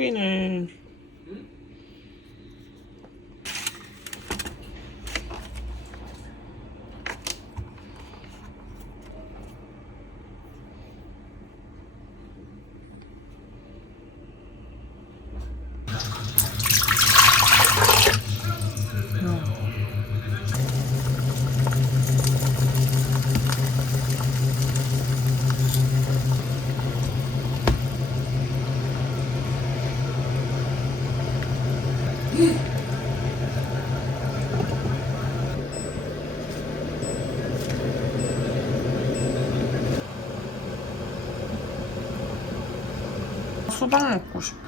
닭고기네. 수박 먹고 싶어.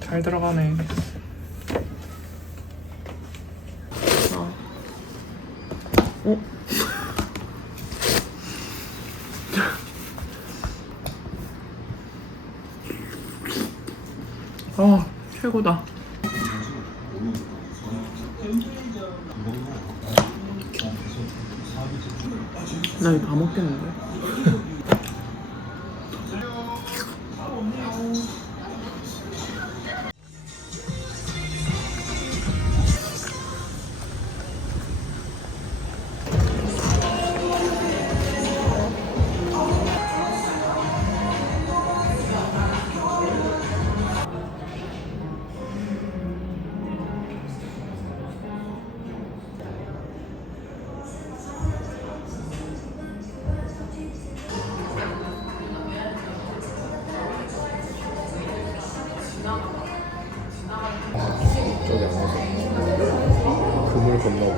잘 들어가네. 아, 최고다. 나 이거 다 먹겠는데? 저기 안 가서 그물 건너고.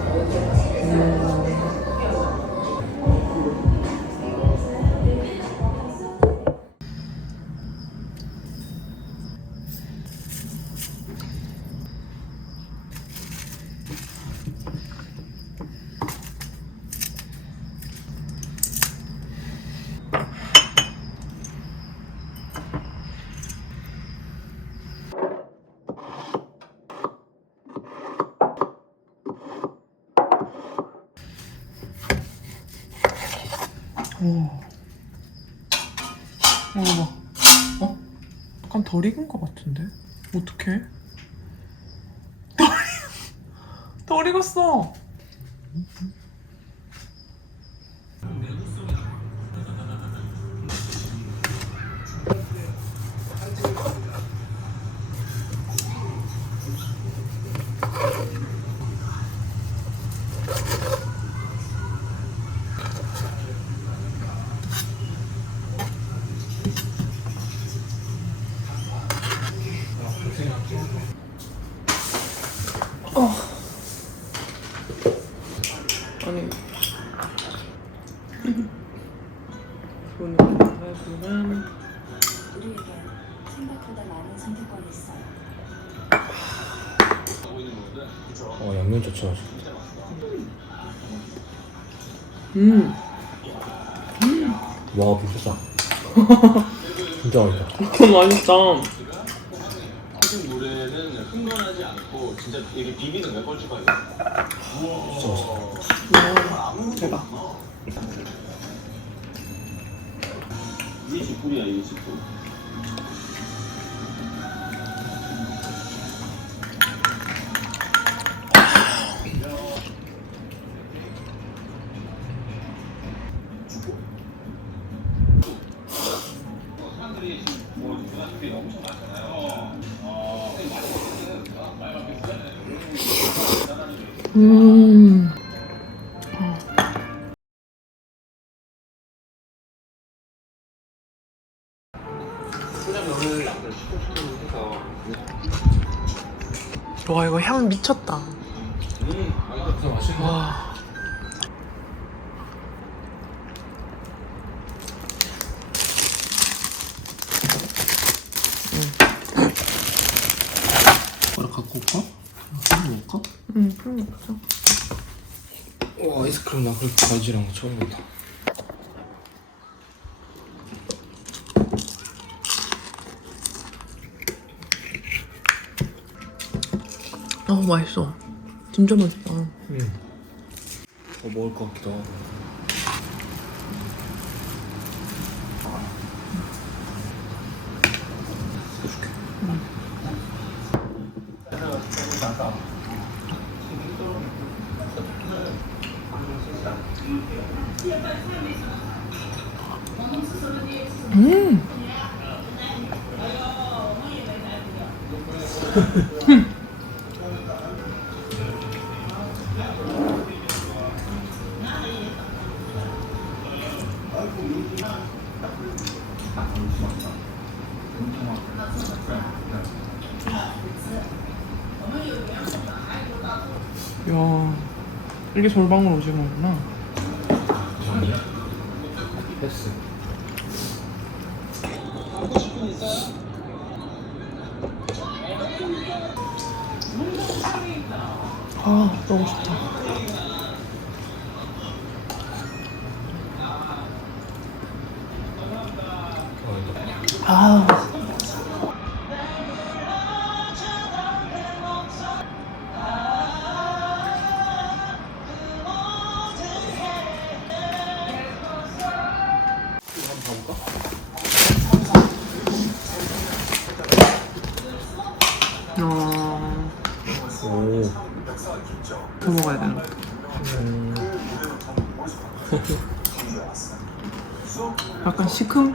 봐. 약간 덜 익은 것 같은데? 어떡해? 덜 익었어! 아니 보는 해보면 우리에게 생각보다 많은 선택권이 있어요. 양념 좋죠. 와, 미쳤다. 진짜 맛있다. 그건 맛있다. 사진 물에는 흥건하지 않고 진짜 이게 비비는 거야 뻘쭘하게. 대박. 이게 직불이야 이게 직불. 사람들이 지금 뭐 누나들이 엄청 많잖아요. 소자면을 약간 시큼시큼 해서. 와, 이거 향 미쳤다. 맛있네. 와. 바로 갖고 올까? 한번 먹을까? 응, 그럼 먹자. 와, 아이스크림 나 그렇게 달지랑 거 처음 본다. 맛있어. 진짜 맛있다. 먹을 것 같기도 하고. 음. 야, 이게 솔방울 오징어구나. 패스. 아, 너무 좋다. 아, 오. 더 먹어야 되는 거. 약간 시큼?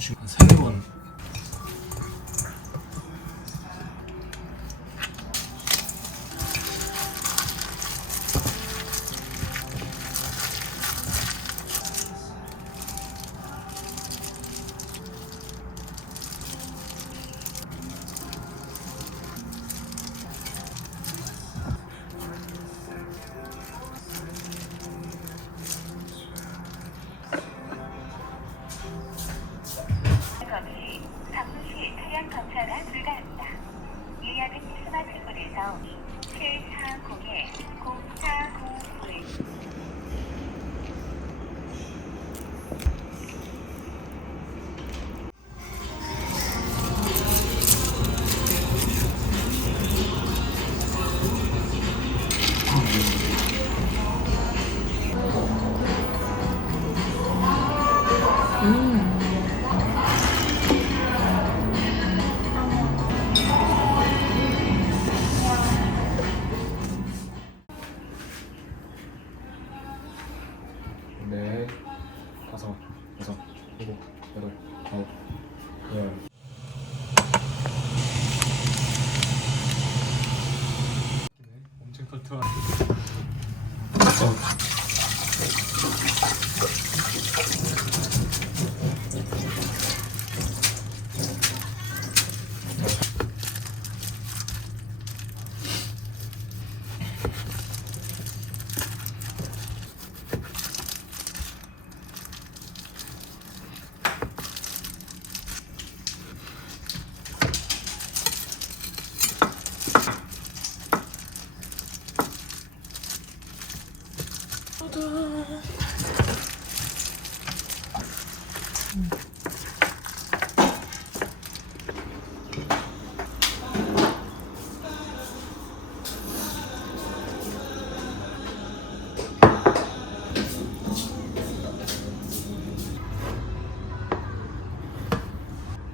지금 한 3번. 검시, 방문시 차량 검사가 불가합니다. 예약은 스마트폰에서 740-0409에 네. 5, 6, 7, 8, 9, 10. 엄청 털털한.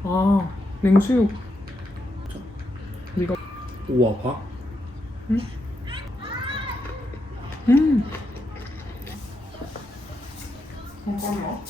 아, 냉수육. 네가 우와, 봐? 잠깐만.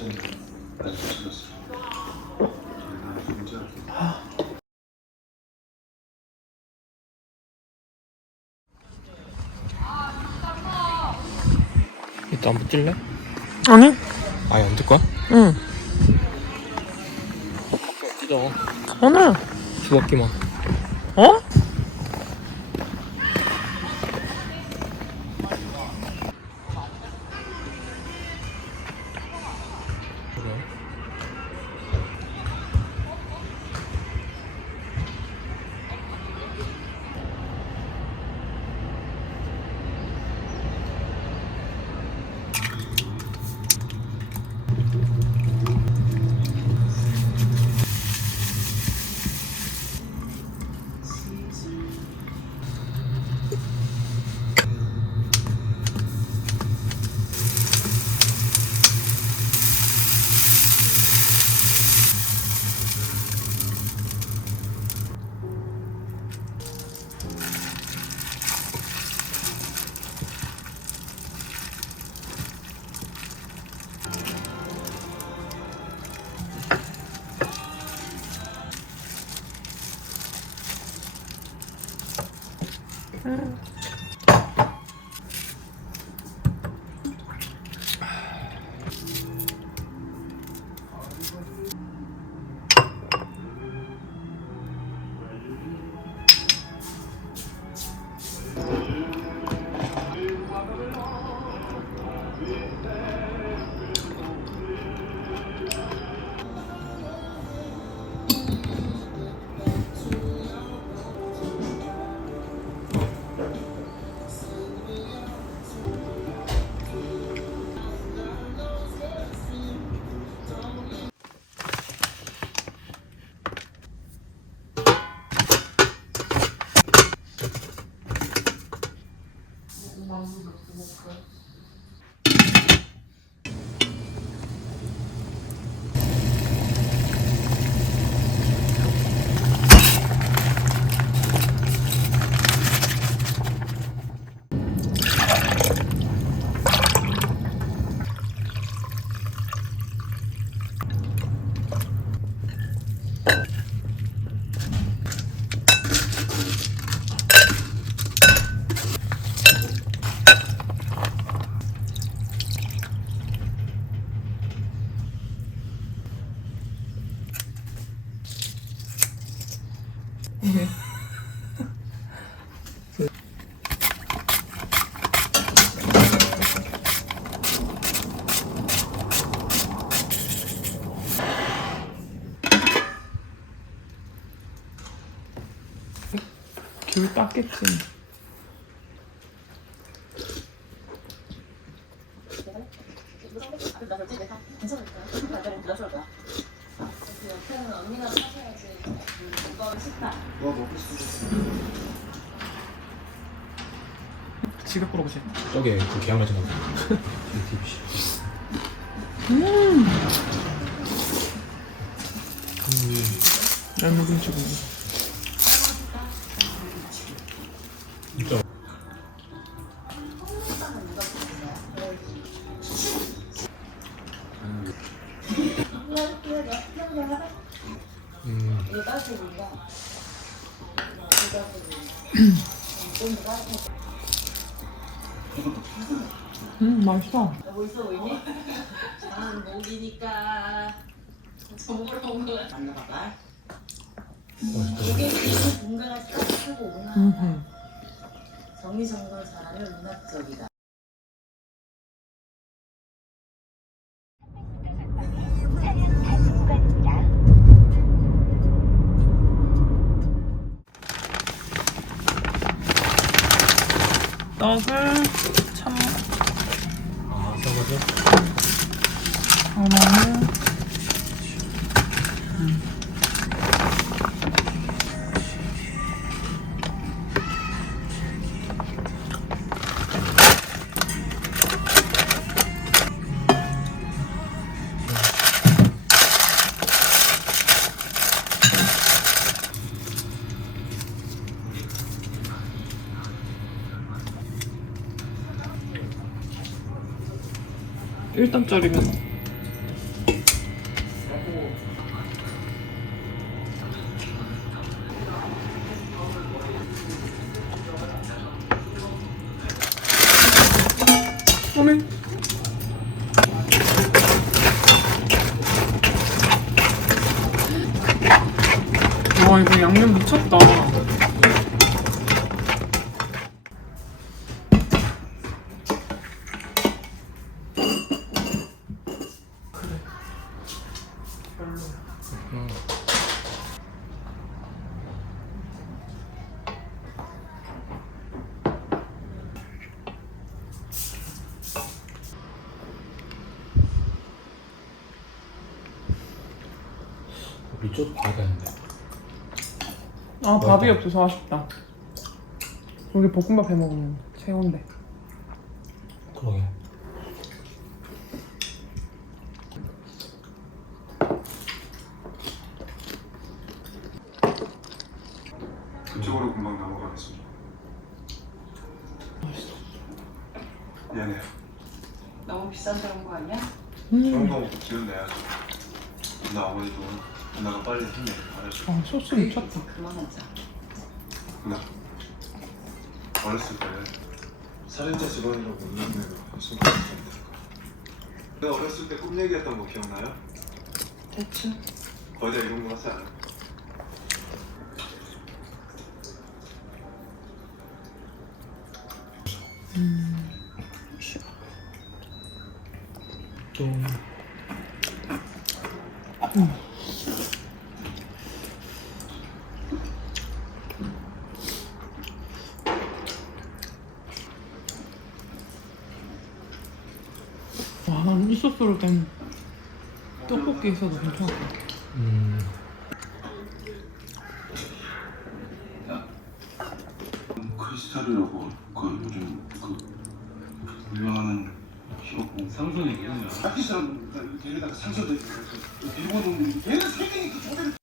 이따 한번 뛸래? 아니? 아예 안 뛸 거야? 응. 뛰자. 하나. 두 바퀴만. 어? 귤 땄겠지. 지갑 보러 가자. 저게 그 계양하지 마. 난 누군지 모르. 진짜. 맛있어. 벌써 보이니? 나는 목이니까 정보를 본 거야. 맞나 봐봐. 이게 공간을 딱 쓰고 오나. 정리정돈을 잘하면 문학적이다. 차량 단속 구간입니다. 떡을 참. 아, 싸가지? 하나는 일단짜리면 와 이거 양념 미쳤다. 밑쪽 봐야 되는데. 아 밥이 없어서 아쉽다. 여기 볶음밥 해 먹으면 최고인데. 그러게. 그쪽으로 금방 넘어가겠습니다. 미안해요. 너무 비싼 데온 거 아니야? 정도 지원 내야죠. 누나 어머니도 누나가 빨리 힘내길 바라죠. 아 소스 미쳤다. 그만하자. 누나 어렸을 때 살인자 집안이라고 운명대로 숨겼습니다. 내가 어렸을 때 꿈 얘기했던 거 기억나요? 대충. 거의 다 이런 거 같지 않아요? 또 와 나는 이 소스로 된 떡볶이 있어도 괜찮을 것 같아. 크리스탈이라고 그 요즘 그 유명한 히로공 상선이 누구냐? 파키스탄 걔네다가 상처돼 일본 놈들이 걔네 세명이 그 조대를